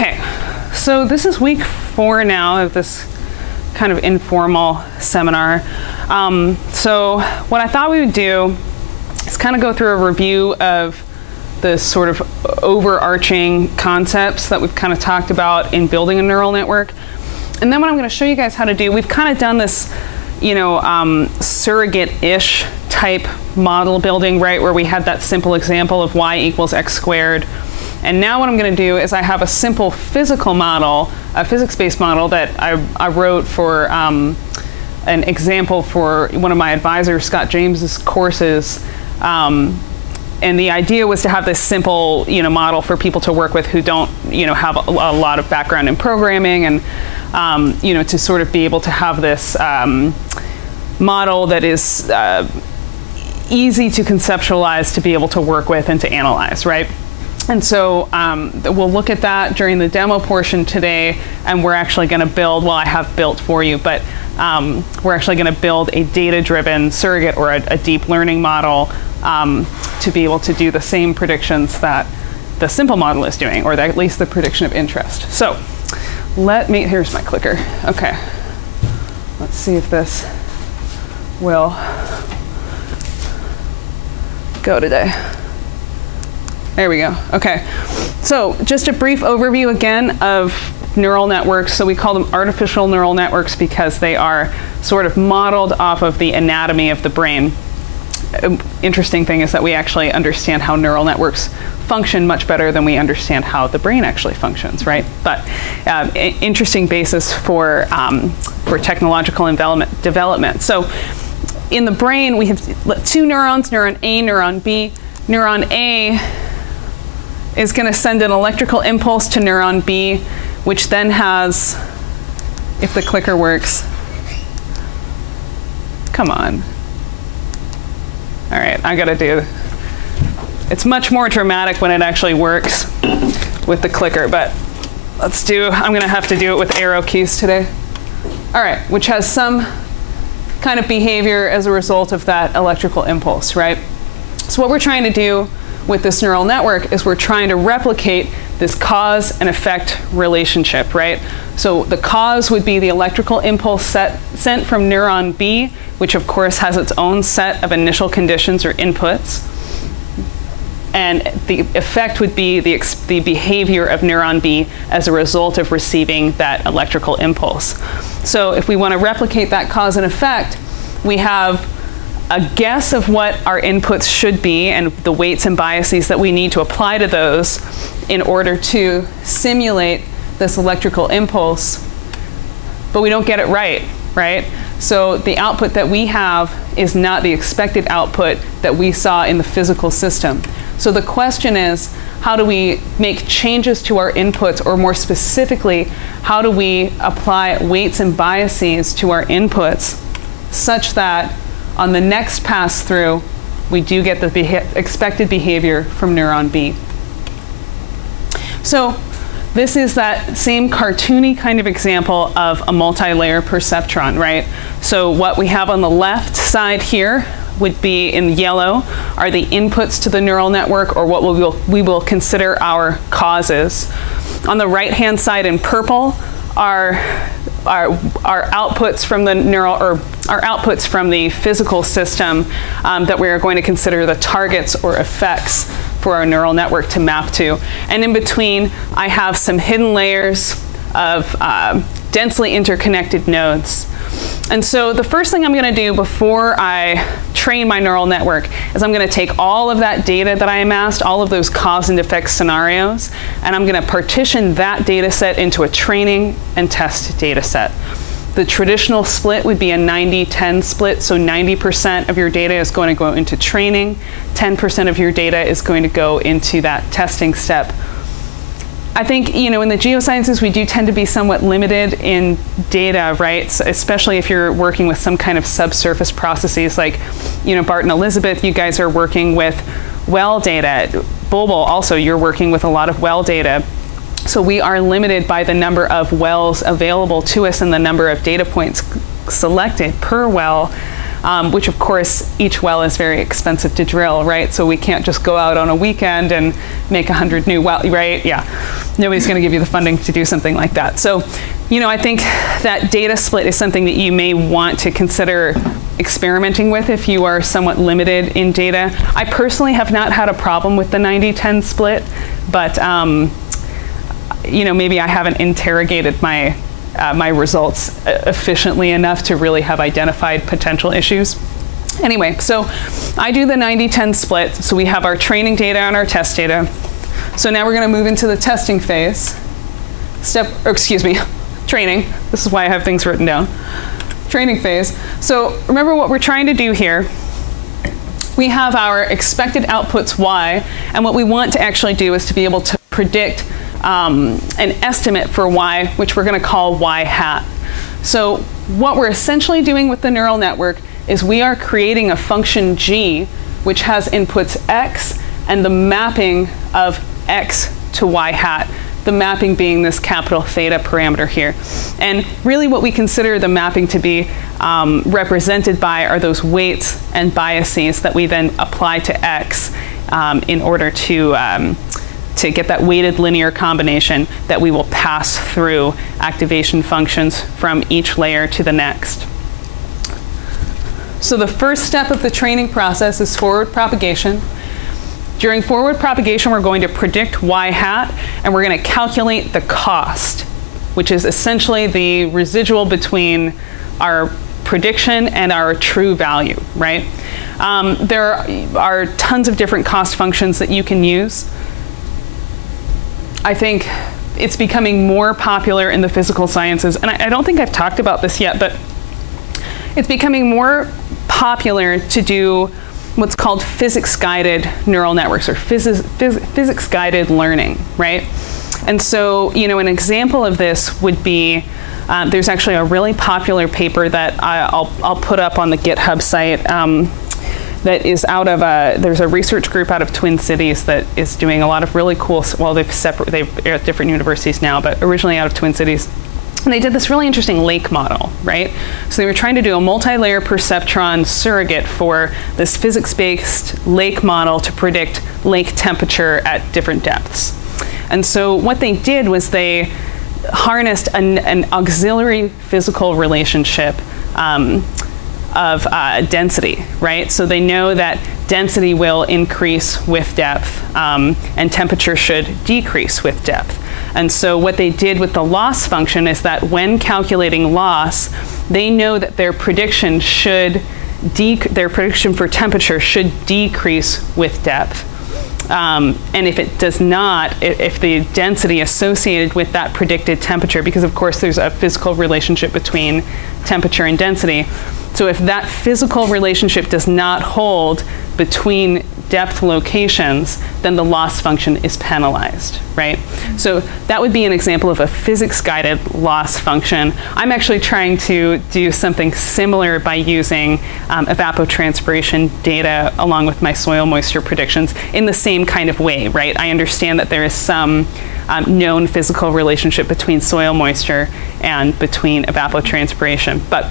Okay, so this is week 4 now of this kind of informal seminar. So what I thought we would do is kind of go through a review of the sort of overarching concepts that we've kind of talked about in building a neural network. And then what I'm going to show you guys how to do, we've kind of done this, you know, surrogate-ish type model building, right, where we had that simple example of y equals x squared. And now what I'm going to do is I have a simple physical model, a physics-based model that I wrote for an example for one of my advisors, Scott James's courses. And the idea was to have this simple, you know, model for people to work with who don't, you know, have a lot of background in programming, and you know, to sort of be able to have this model that is easy to conceptualize, to be able to work with and to analyze, right? And so we'll look at that during the demo portion today, and we're actually going to build, well, I have built for you, but we're actually going to build a data-driven surrogate or a deep learning model to be able to do the same predictions that the simple model is doing, or at least the prediction of interest. So here's my clicker. Okay, let's see if this will go today. There we go. Okay, so just a brief overview again of neural networks. So we call them artificial neural networks because they are sort of modeled off of the anatomy of the brain. Interesting thing is that we actually understand how neural networks function much better than we understand how the brain actually functions, right? But interesting basis for technological development. So in the brain, we have 2 neurons, neuron A, neuron B. Neuron A is going to send an electrical impulse to neuron B, which then has, if the clicker works, come on. All right, I gotta do, it's much more dramatic when it actually works with the clicker, but I'm gonna have to do it with arrow keys today. All right, which has some kind of behavior as a result of that electrical impulse, right? So what we're trying to do with this neural network is we're trying to replicate this cause and effect relationship, right? So the cause would be the electrical impulse sent from neuron B, which of course has its own set of initial conditions or inputs. And the effect would be the behavior of neuron B as a result of receiving that electrical impulse. So if we want to replicate that cause and effect, we have a guess of what our inputs should be and the weights and biases that we need to apply to those in order to simulate this electrical impulse, but we don't get it right, right? So the output that we have is not the expected output that we saw in the physical system. So the question is, how do we make changes to our inputs, or more specifically, how do we apply weights and biases to our inputs such that on the next pass through, we do get the expected behavior from neuron B. So this is that same cartoony kind of example of a multi-layer perceptron, right? So what we have on the left side here would be in yellow are the inputs to the neural network, or what we will consider our causes. On the right-hand side in purple are outputs from the outputs from the physical system that we are going to consider the targets or effects for our neural network to map to. And in between, I have some hidden layers of densely interconnected nodes. And so the first thing I'm going to do before I train my neural network is I'm going to take all of that data that I amassed, all of those cause and effect scenarios, and I'm going to partition that data set into a training and test data set. The traditional split would be a 90-10 split, so 90% of your data is going to go into training, 10% of your data is going to go into that testing step. I think, you know, in the geosciences, we do tend to be somewhat limited in data, right? So especially if you're working with some kind of subsurface processes, like, you know, Bart and Elizabeth, you guys are working with well data. Bulbul, also, you're working with a lot of well data. So we are limited by the number of wells available to us and the number of data points selected per well. which of course each well is very expensive to drill, right? So we can't just go out on a weekend and make 100 new wells, right? Yeah, nobody's going to give you the funding to do something like that. So, you know, I think that data split is something that you may want to consider experimenting with if you are somewhat limited in data. I personally have not had a problem with the 90-10 split, but you know, maybe I haven't interrogated my my results efficiently enough to really have identified potential issues. Anyway, so I do the 90-10 split. So we have our training data and our test data. So now we're going to move into the testing phase. Training. This is why I have things written down. Training phase. So remember what we're trying to do here. We have our expected outputs y, and what we want to actually do is to be able to predict an estimate for y, which we're going to call y hat. So what we're essentially doing with the neural network is we are creating a function g, which has inputs x and the mapping of x to y hat, the mapping being this capital theta parameter here. And really what we consider the mapping to be represented by are those weights and biases that we then apply to x in order to get that weighted linear combination that we will pass through activation functions from each layer to the next. So the first step of the training process is forward propagation. During forward propagation, we're going to predict y hat, and we're going to calculate the cost, which is essentially the residual between our prediction and our true value, right? There are tons of different cost functions that you can use. I think it's becoming more popular in the physical sciences, and I don't think I've talked about this yet, but it's becoming more popular to do what's called physics-guided neural networks, or physics-guided learning, right? And so, you know, an example of this would be, there's actually a really popular paper that I'll put up on the GitHub site that is out of there's a research group out of Twin Cities that is doing a lot of really cool, well, they're at different universities now, but originally out of Twin Cities. And they did this really interesting lake model, right? So they were trying to do a multi-layer perceptron surrogate for this physics-based lake model to predict lake temperature at different depths. And so what they did was they harnessed an auxiliary physical relationship of density, right? So they know that density will increase with depth, and temperature should decrease with depth. And so what they did with the loss function is that when calculating loss, they know that their prediction for temperature should decrease with depth. And if it does not, if the density associated with that predicted temperature, because of course there's a physical relationship between temperature and density, so if that physical relationship does not hold between depth locations, then the loss function is penalized, right? So that would be an example of a physics-guided loss function. I'm actually trying to do something similar by using evapotranspiration data along with my soil moisture predictions in the same kind of way, right? I understand that there is some known physical relationship between soil moisture and between evapotranspiration, but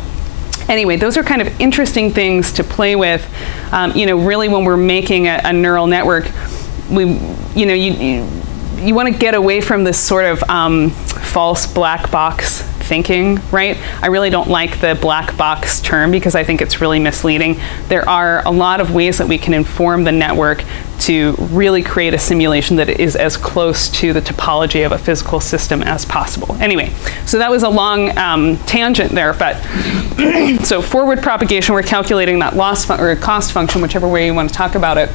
anyway, those are kind of interesting things to play with. You know, really, when we're making a neural network, you want to get away from this sort of false black box thinking, right? I really don't like the black box term because I think it's really misleading. There are a lot of ways that we can inform the network to really create a simulation that is as close to the topology of a physical system as possible. Anyway, so that was a long tangent there, but so forward propagation, we're calculating that loss or cost function, whichever way you want to talk about it.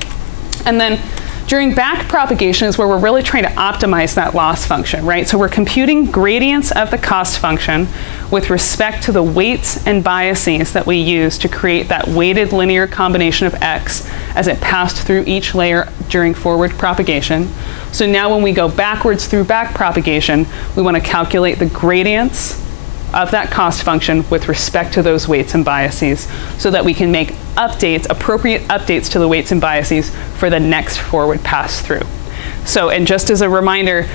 And then during back propagation is where we're really trying to optimize that loss function, right? So we're computing gradients of the cost function with respect to the weights and biases that we use to create that weighted linear combination of x as it passed through each layer during forward propagation. So now when we go backwards through back propagation, we want to calculate the gradients of that cost function with respect to those weights and biases so that we can make updates, appropriate updates to the weights and biases for the next forward pass through. So, and just as a reminder,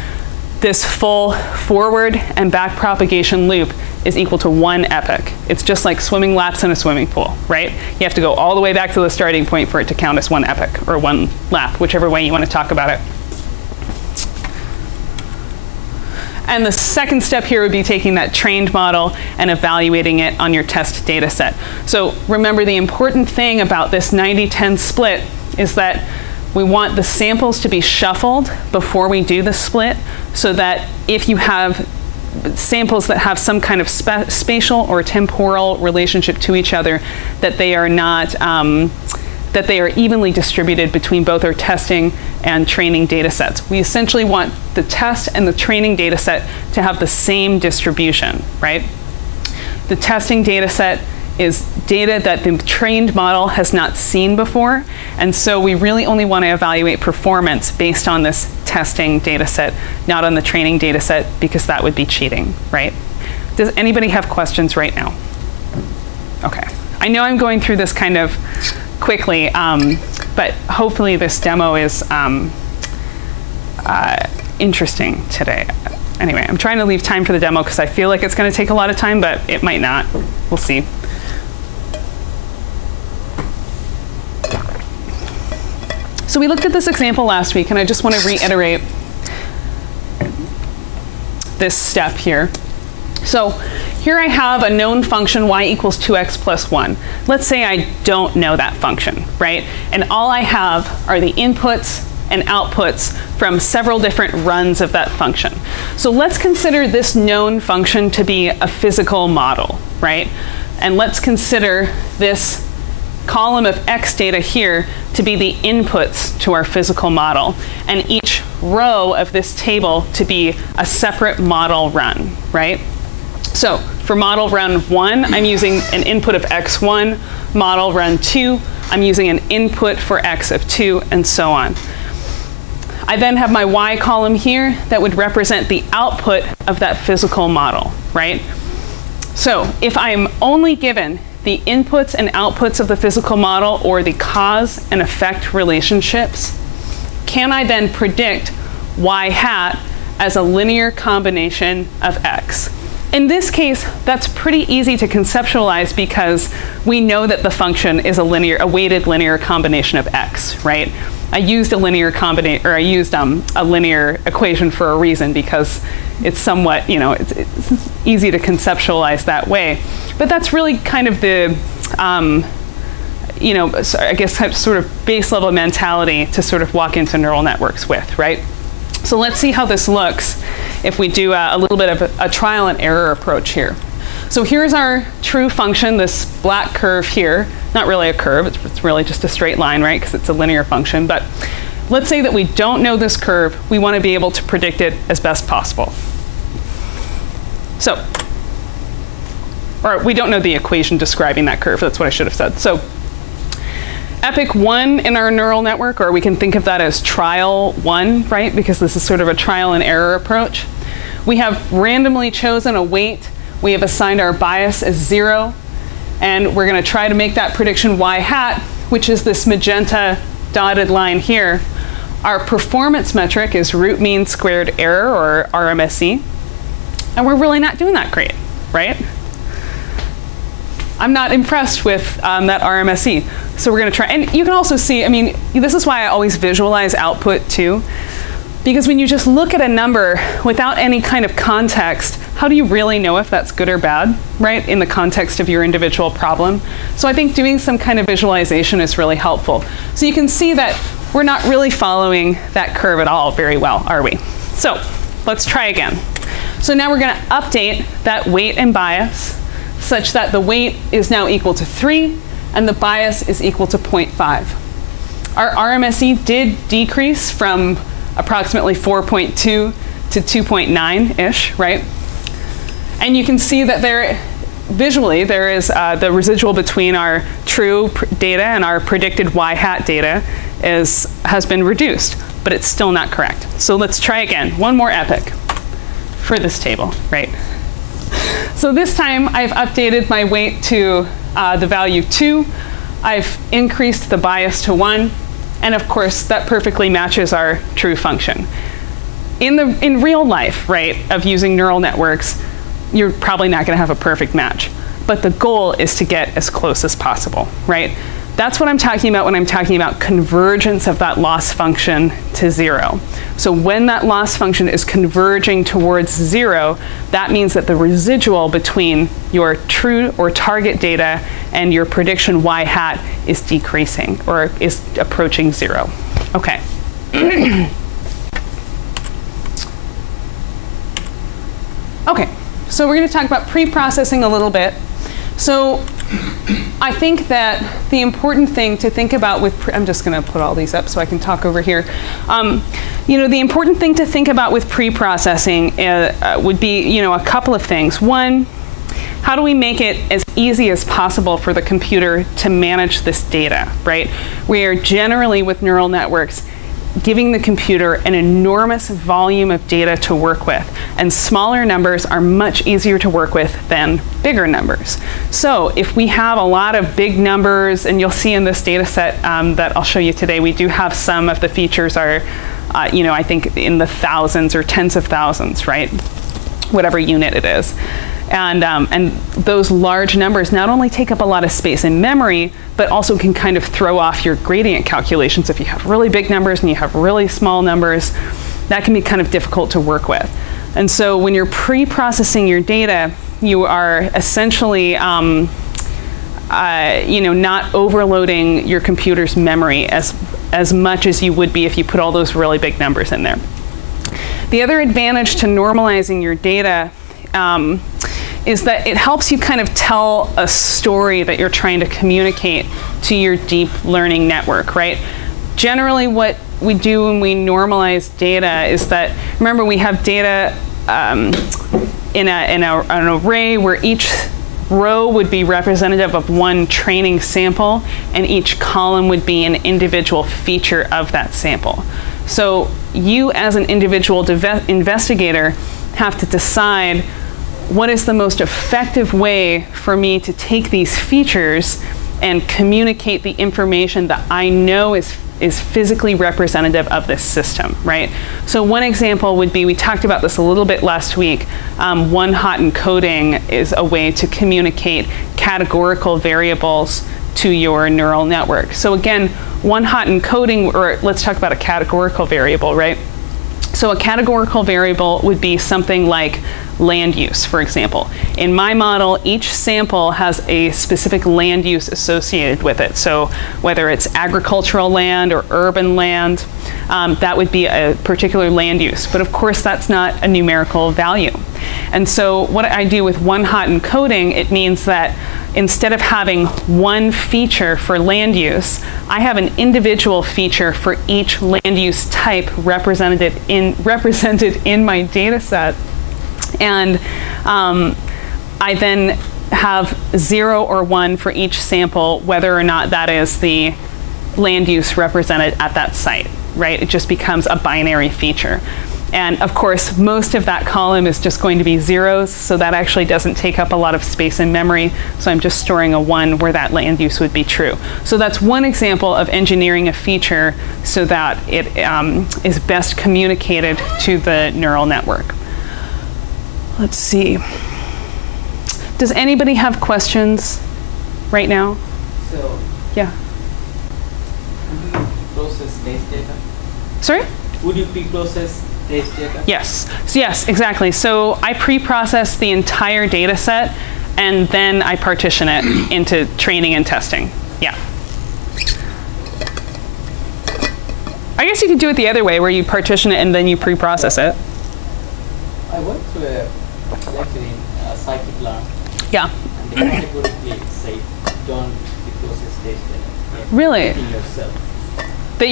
this full forward and back propagation loop is equal to 1 epoch. It's just like swimming laps in a swimming pool, right? You have to go all the way back to the starting point for it to count as 1 epoch, or 1 lap, whichever way you want to talk about it. And the second step here would be taking that trained model and evaluating it on your test data set. So remember, the important thing about this 90-10 split is that we want the samples to be shuffled before we do the split, so that if you have samples that have some kind of spatial or temporal relationship to each other, that they are not, that they are evenly distributed between both our testing and training data sets. We essentially want the test and the training data set to have the same distribution, right? The testing data set is data that the trained model has not seen before, and so we really only want to evaluate performance based on this testing data set, not on the training data set, because that would be cheating, right? Does anybody have questions right now? Okay. I know I'm going through this kind of quickly, but hopefully this demo is interesting today. Anyway, I'm trying to leave time for the demo because I feel like it's going to take a lot of time, but it might not. We'll see. So we looked at this example last week, and I just want to reiterate this step here. So here I have a known function, y equals 2x plus 1. Let's say I don't know that function, right? And all I have are the inputs and outputs from several different runs of that function. So let's consider this known function to be a physical model, right? And let's consider this column of x data here to be the inputs to our physical model, and each row of this table to be a separate model run, right? So for model run 1, I'm using an input of x1. Model run 2, I'm using an input for x of 2, and so on. I then have my y column here that would represent the output of that physical model, right? So if I'm only given the inputs and outputs of the physical model, or the cause and effect relationships, can I then predict y hat as a linear combination of x? In this case, that's pretty easy to conceptualize because we know that the function is a weighted linear combination of x, right? I used a linear a linear equation for a reason, because it's somewhat, it's easy to conceptualize that way. But that's really kind of the, I guess sort of base level mentality to sort of walk into neural networks with, right? So let's see how this looks if we do a little bit of a trial and error approach here. So here's our true function, this black curve here. Not really a curve, it's really just a straight line, right? Because it's a linear function. But let's say that we don't know this curve. We want to be able to predict it as best possible. So, or we don't know the equation describing that curve. That's what I should have said. So epoch 1 in our neural network, or we can think of that as trial 1, right? Because this is sort of a trial and error approach. We have randomly chosen a weight. We have assigned our bias as 0. And we're going to try to make that prediction y hat, which is this magenta dotted line here. Our performance metric is root mean squared error, or RMSE. And we're really not doing that great, right? I'm not impressed with that RMSE. So we're going to try. And you can also see, I mean, this is why I always visualize output too. Because when you just look at a number without any kind of context, how do you really know if that's good or bad, right, in the context of your individual problem? So I think doing some kind of visualization is really helpful. So you can see that we're not really following that curve at all very well, are we? So let's try again. So now we're going to update that weight and bias such that the weight is now equal to 3 and the bias is equal to 0.5. Our RMSE did decrease from approximately 4.2 to 2.9-ish, right? And you can see that visually there is the residual between our true data and our predicted y hat data has been reduced, but it's still not correct. So let's try again. One more epoch for this table, right? So this time I've updated my weight to the value 2. I've increased the bias to 1. And of course, that perfectly matches our true function. In real life, right, of using neural networks, you're probably not going to have a perfect match. But the goal is to get as close as possible, right? That's what I'm talking about when I'm talking about convergence of that loss function to 0. So when that loss function is converging towards 0, that means that the residual between your true or target data and your prediction y hat is decreasing or is approaching 0. Okay. Okay, so we're going to talk about pre-processing a little bit. So I think that the important thing to think about with, I'm just going to put all these up so I can talk over here. You know, the important thing to think about with pre-processing would be, you know, a couple of things. One, how do we make it as easy as possible for the computer to manage this data, right? We are generally, with neural networks, giving the computer an enormous volume of data to work with. And smaller numbers are much easier to work with than bigger numbers. So if we have a lot of big numbers, and you'll see in this data set that I'll show you today, we do have some of the features are, you know, I think in the thousands or tens of thousands, right? Whatever unit it is. And those large numbers not only take up a lot of space in memory, but also can kind of throw off your gradient calculations. If you have really big numbers and you have really small numbers, that can be kind of difficult to work with. And so when you're pre-processing your data, you are essentially you know, not overloading your computer's memory as much as you would be if you put all those really big numbers in there. The other advantage to normalizing your data is that it helps you kind of tell a story that you're trying to communicate to your deep learning network, right? Generally, what we do when we normalize data is that, remember, we have data in an array where each row would be representative of one training sample, and each column would be an individual feature of that sample. So you, as an individual investigator, have to decide what is the most effective way for me to take these features and communicate the information that I know is physically representative of this system, right? So one example would be, we talked about this a little bit last week, one-hot encoding is a way to communicate categorical variables to your neural network. So again, one-hot encoding, or let's talk about a categorical variable, right? So a categorical variable would be something like land use, for example. In my model, each sample has a specific land use associated with it. So whether it's agricultural land or urban land, that would be a particular land use. But of course, that's not a numerical value. And so what I do with one-hot encoding, it means that instead of having one feature for land use, I have an individual feature for each land use type represented in my data set. And I then have 0 or 1 for each sample, whether or not that is the land use represented at that site, right? It just becomes a binary feature. And of course, most of that column is just going to be zeros, so that actually doesn't take up a lot of space in memory. So I'm just storing a 1 where that land use would be true. So that's one example of engineering a feature so that it is best communicated to the neural network. Let's see. Does anybody have questions right now? So, yeah. Would you process test data? Sorry? Would you pre-process test data? Yes. So yes, exactly. So I pre-process the entire data set, and then I partition it into training and testing. Yeah. I guess you could do it the other way, where you partition it and then you pre-process it. I went to a lecture in scikit-learn. Yeah. And they categorically say, don't pre-process test data. Really? Cheating yourself. That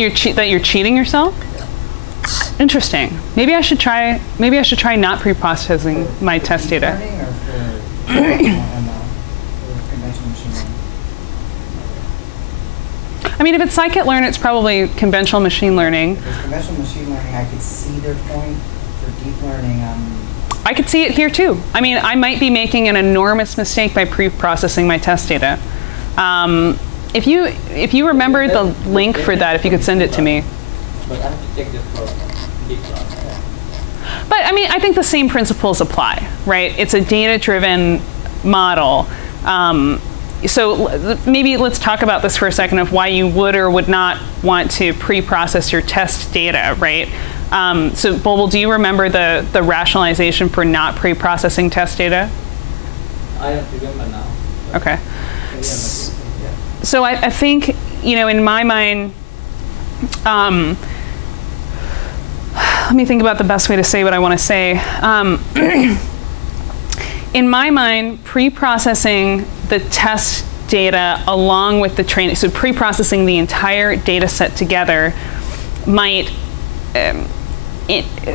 you're cheating yourself? Yeah. Interesting. Maybe I should try not pre-processing my test data. Learning or for ML, for conventional machine learning? I mean, if it's scikit-learn, it's probably conventional machine learning. With conventional machine learning, I could see their point. For deep learning, I could see it here too. I mean, I might be making an enormous mistake by pre-processing my test data. If you remember the link for that, if you could send it to me. But I have to take this for deep learning. But I mean, I think the same principles apply, right? It's a data-driven model. So maybe let's talk about this for a second of why you would or would not want to pre-process your test data, right? So Bulbul, do you remember the rationalization for not pre-processing test data? I don't remember now. Okay. So I think, in my mind, let me think about the best way to say what I want to say. In my mind, pre-processing the test data along with the training, so pre-processing the entire data set together might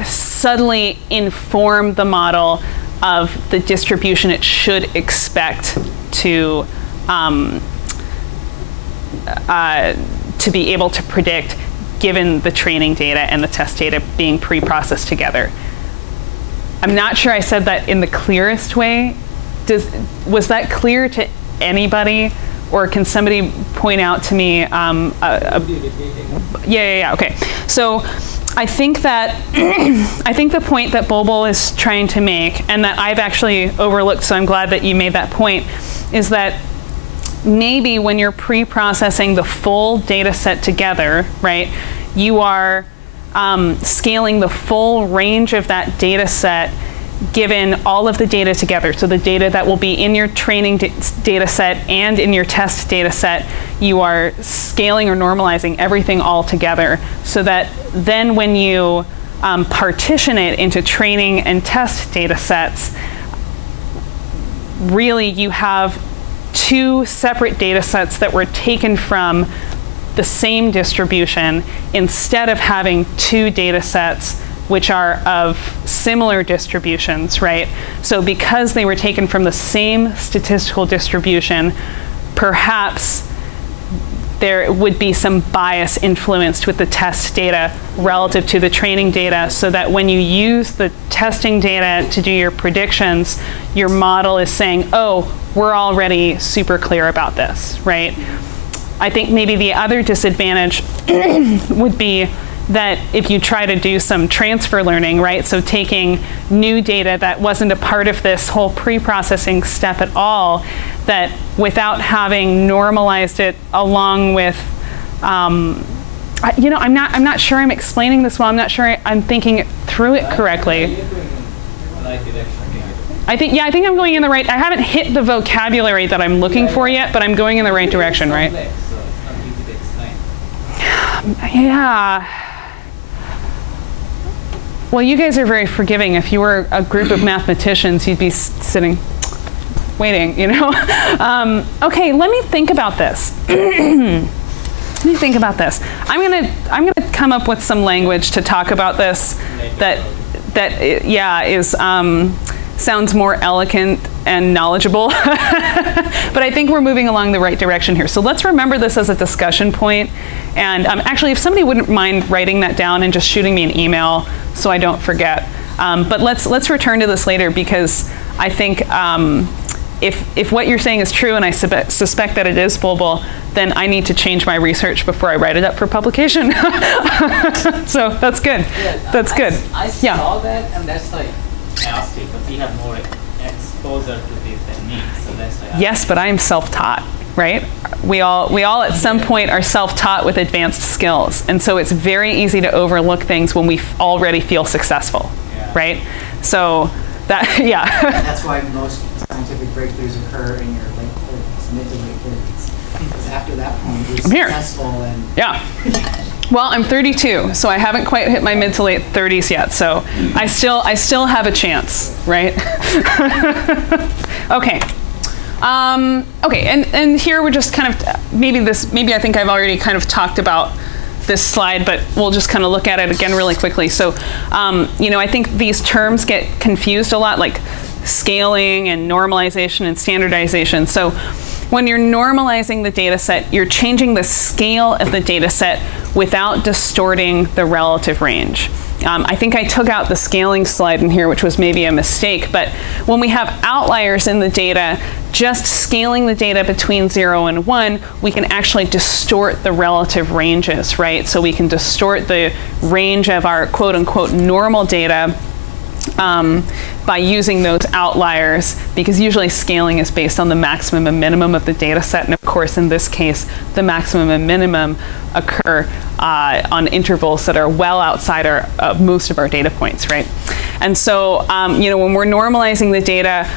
subtly inform the model of the distribution it should expect to be able to predict given the training data and the test data being pre-processed together. I'm not sure I said that in the clearest way. Was that clear to anybody? Or can somebody point out to me? Yeah, okay. So I think that, I think the point that Bulbul is trying to make, and that I've actually overlooked, so I'm glad that you made that point, is that maybe when you're pre-processing the full data set together, right, you are scaling the full range of that data set given all of the data together. So the data that will be in your training data set and in your test data set, you are scaling or normalizing everything all together so that then when you partition it into training and test data sets, really you have two separate data sets that were taken from the same distribution instead of having two data sets which are of similar distributions, right? So because they were taken from the same statistical distribution, perhaps there would be some bias influenced with the test data relative to the training data, so that when you use the testing data to do your predictions, your model is saying, oh, we're already super clear about this, right? I think maybe the other disadvantage would be that if you try to do some transfer learning, right? So taking new data that wasn't a part of this whole pre-processing step at all, that without having normalized it along with, I'm not sure I'm explaining this well. I'm not sure I'm thinking it through it correctly. I think I'm going in the right, I haven't hit the vocabulary that I'm looking for yet, but I'm going in the right direction, right? Yeah. Well, you guys are very forgiving. If you were a group of mathematicians, you'd be sitting, waiting, Okay, let me think about this. Let me think about this. I'm gonna come up with some language to talk about this that sounds more elegant and knowledgeable. But I think we're moving along the right direction here. So let's remember this as a discussion point. And actually, if somebody wouldn't mind writing that down and just shooting me an email so I don't forget. But let's return to this later, because I think if what you're saying is true, and I suspect that it is, Bulbul, then I need to change my research before I write it up for publication. So that's good. Yeah, that's good. I saw that, and that's like fantastic, but we have more exposure to this than me, so that's like. Yes, but I am self-taught, right? We all at some point are self-taught with advanced skills, and so it's very easy to overlook things when we already feel successful, right? So that, yeah. That's why most scientific breakthroughs occur in your late 30s, mid to late 30s, because after that point you're successful and. Yeah. Well, I'm 32, so I haven't quite hit my mid to late 30s yet. So I still have a chance, right? Okay. Okay, and here we're just kind of, maybe I think I've already kind of talked about this slide, but we'll just kind of look at it again really quickly. So, I think these terms get confused a lot, like scaling and normalization and standardization. So when you're normalizing the data set, you're changing the scale of the data set without distorting the relative range. I think I took out the scaling slide in here, which was maybe a mistake, but when we have outliers in the data, just scaling the data between 0 and 1, we can actually distort the relative ranges, right? So we can distort the range of our quote-unquote normal data by using those outliers, because usually scaling is based on the maximum and minimum of the data set. And of course, in this case, the maximum and minimum occur on intervals that are well outside most of our data points, right? And so, when we're normalizing the data,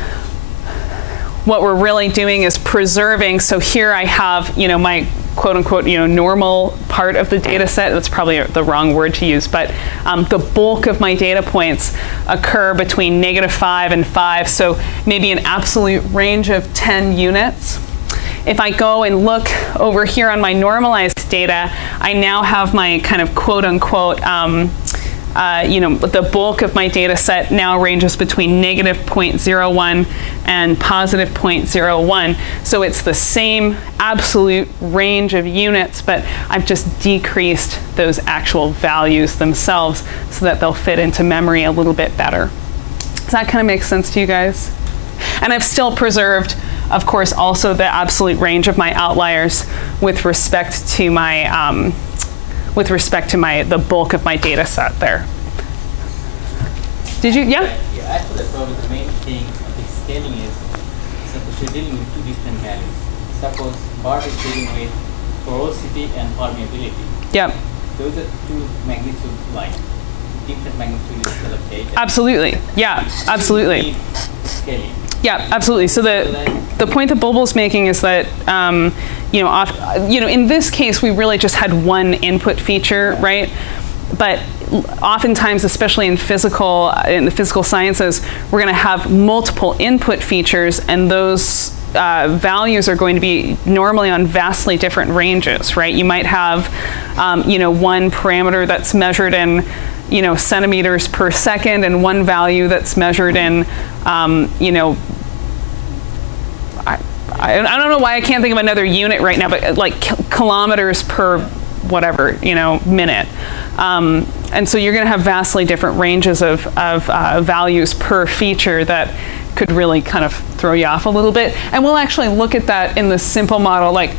what we're really doing is preserving. So here I have, my quote unquote, normal part of the data set. That's probably the wrong word to use, but the bulk of my data points occur between -5 and 5. So maybe an absolute range of 10 units. If I go and look over here on my normalized data, I now have my kind of quote unquote, the bulk of my data set now ranges between -0.01 and +0.01. So it's the same absolute range of units, but I've just decreased those actual values themselves so that they'll fit into memory a little bit better. Does that kind of make sense to you guys? And I've still preserved, of course, also the absolute range of my outliers with respect to my the bulk of my data set there. Did you? Yeah? Yeah, actually, probably the main thing of the scaling is suppose you're dealing with two different values. Suppose part is dealing with porosity and permeability. Yep. Those are two magnitude, like different magnitude scale of data. Absolutely. Yeah, absolutely. Scaling. Yeah, absolutely. So the point that Bulbul's making is that in this case we really just had one input feature, right? But oftentimes, especially in the physical sciences, we're going to have multiple input features, and those values are going to be normally on vastly different ranges, right? You might have one parameter that's measured in centimeters per second, and one value that's measured in I don't know why I can't think of another unit right now, but like kilometers per whatever minute. And so you're going to have vastly different ranges of values per feature that could really kind of throw you off a little bit. And we'll actually look at that in the simple model. Like,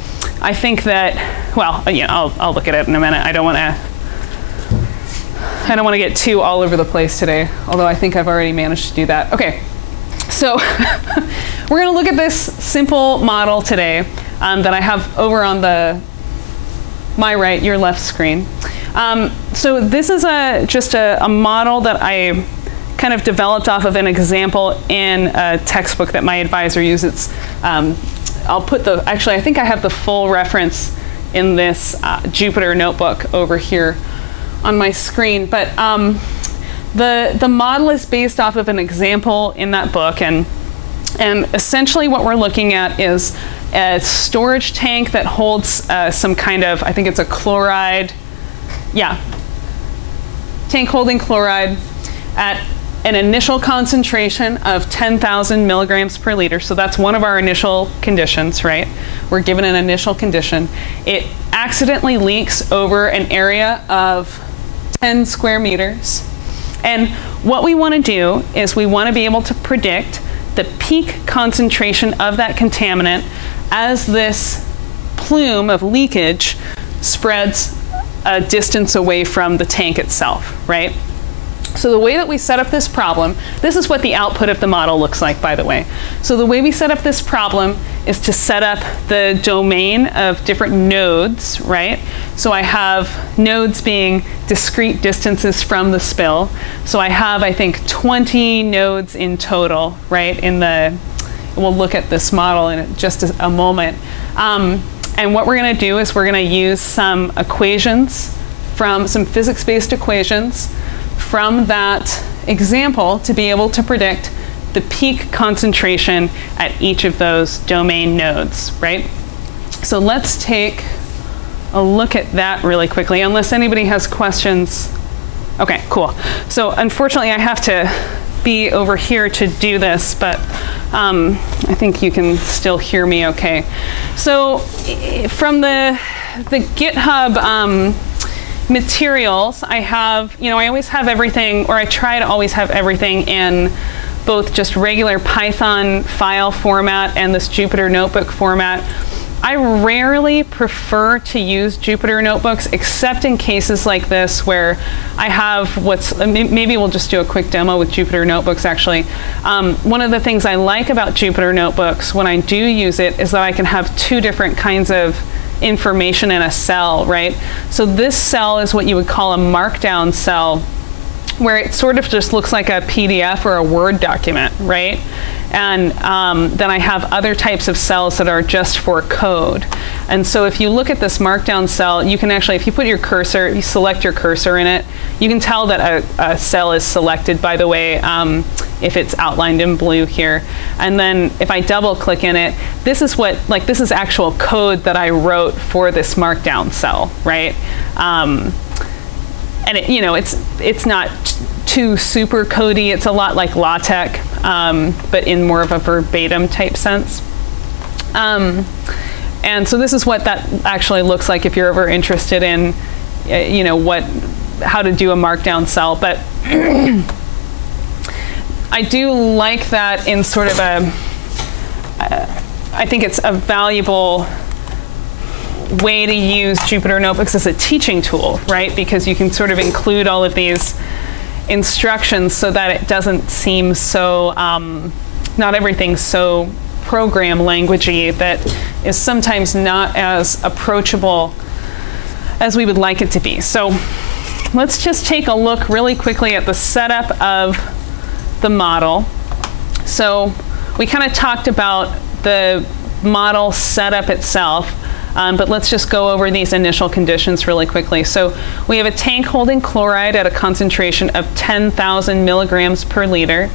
I think that, well, I'll look at it in a minute. I don't want to get too all over the place today, although I think I've already managed to do that. Okay, so we're going to look at this simple model today that I have over on my right, your left screen. So this is just a model that I kind of developed off of an example in a textbook that my advisor uses. I'll put actually I think I have the full reference in this Jupyter notebook over here on my screen. But the model is based off of an example in that book, and essentially what we're looking at is a storage tank that holds some kind of, I think it's a chloride, yeah, tank holding chloride at an initial concentration of 10,000 milligrams per liter. So that's one of our initial conditions, right? We're given an initial condition. It accidentally leaks over an area of 10 square meters. And what we want to do is we want to be able to predict the peak concentration of that contaminant as this plume of leakage spreads a distance away from the tank itself, right? So the way that we set up this problem, this is what the output of the model looks like, by the way. So the way we set up this problem is to set up the domain of different nodes, right? So I have nodes being discrete distances from the spill. So I have, I think, 20 nodes in total, right? We'll look at this model in just a moment. And what we're going to do is we're going to use some equations from some physics-based equations from that example to be able to predict the peak concentration at each of those domain nodes, right? So let's take a look at that really quickly, unless anybody has questions. Okay, cool. So unfortunately, I have to be over here to do this, but I think you can still hear me okay. So from the GitHub materials, I have, I always have everything, or I try to always have everything in both just regular Python file format and this Jupyter notebook format. I rarely prefer to use Jupyter notebooks, except in cases like this where I have maybe we'll just do a quick demo with Jupyter notebooks actually. One of the things I like about Jupyter notebooks when I do use it is that I can have two different kinds of information in a cell, right? So this cell is what you would call a markdown cell, where it sort of just looks like a PDF or a Word document, right? And then I have other types of cells that are just for code. And so if you look at this markdown cell, you can actually, if you put your cursor, you select your cursor in it, you can tell that a cell is selected, by the way, if it's outlined in blue here. And then if I double click in it, this is this is actual code that I wrote for this markdown cell, right? And it's not too super codey. It's a lot like LaTeX, but in more of a verbatim type sense. And so this is what that actually looks like if you're ever interested in, how to do a markdown cell. But I do like that in sort of I think it's a valuable way to use Jupyter notebooks as a teaching tool, right? Because you can sort of include all of these instructions so that it doesn't seem so, not everything's so program languagey that is sometimes not as approachable as we would like it to be. So let's just take a look really quickly at the setup of the model. So we kind of talked about the model setup itself. But let's just go over these initial conditions really quickly. So we have a tank holding chloride at a concentration of 10,000 milligrams per liter,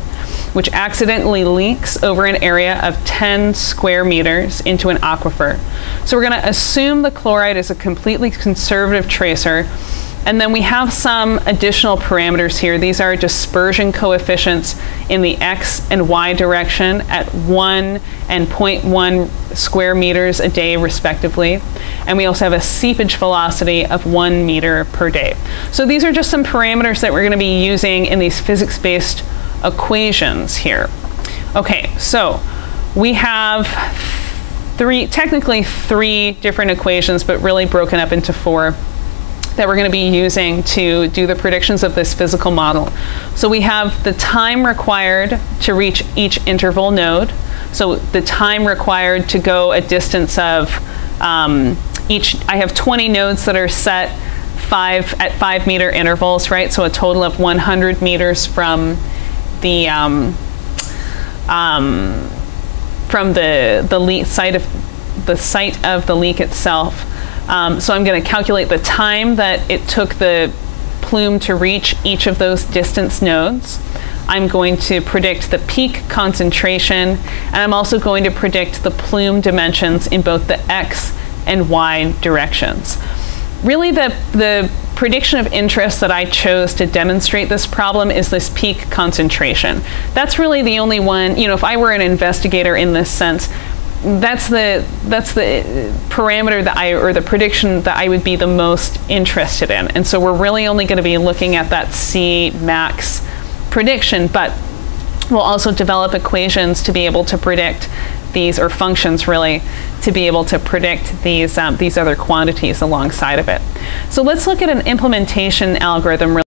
which accidentally leaks over an area of 10 square meters into an aquifer. So we're going to assume the chloride is a completely conservative tracer. And then we have some additional parameters here. These are dispersion coefficients in the x and y direction at 1 and 0.1 square meters a day, respectively. And we also have a seepage velocity of 1 meter per day. So these are just some parameters that we're going to be using in these physics-based equations here. Okay, so we have technically three different equations, but really broken up into four, that we're going to be using to do the predictions of this physical model. So we have the time required to reach each interval node. So the time required to go a distance of I have 20 nodes that are set at 5 meter intervals, right? So a total of 100 meters from the site of the leak itself. So I'm going to calculate the time that it took the plume to reach each of those distance nodes. I'm going to predict the peak concentration, and I'm also going to predict the plume dimensions in both the x and y directions. Really, the prediction of interest that I chose to demonstrate this problem is this peak concentration. That's really the only one, if I were an investigator in this sense, that's the parameter or the prediction that I would be the most interested in. And so we're really only going to be looking at that C max prediction, but we'll also develop equations to be able to predict these, or functions really, to be able to predict these other quantities alongside of it. So let's look at an implementation algorithm.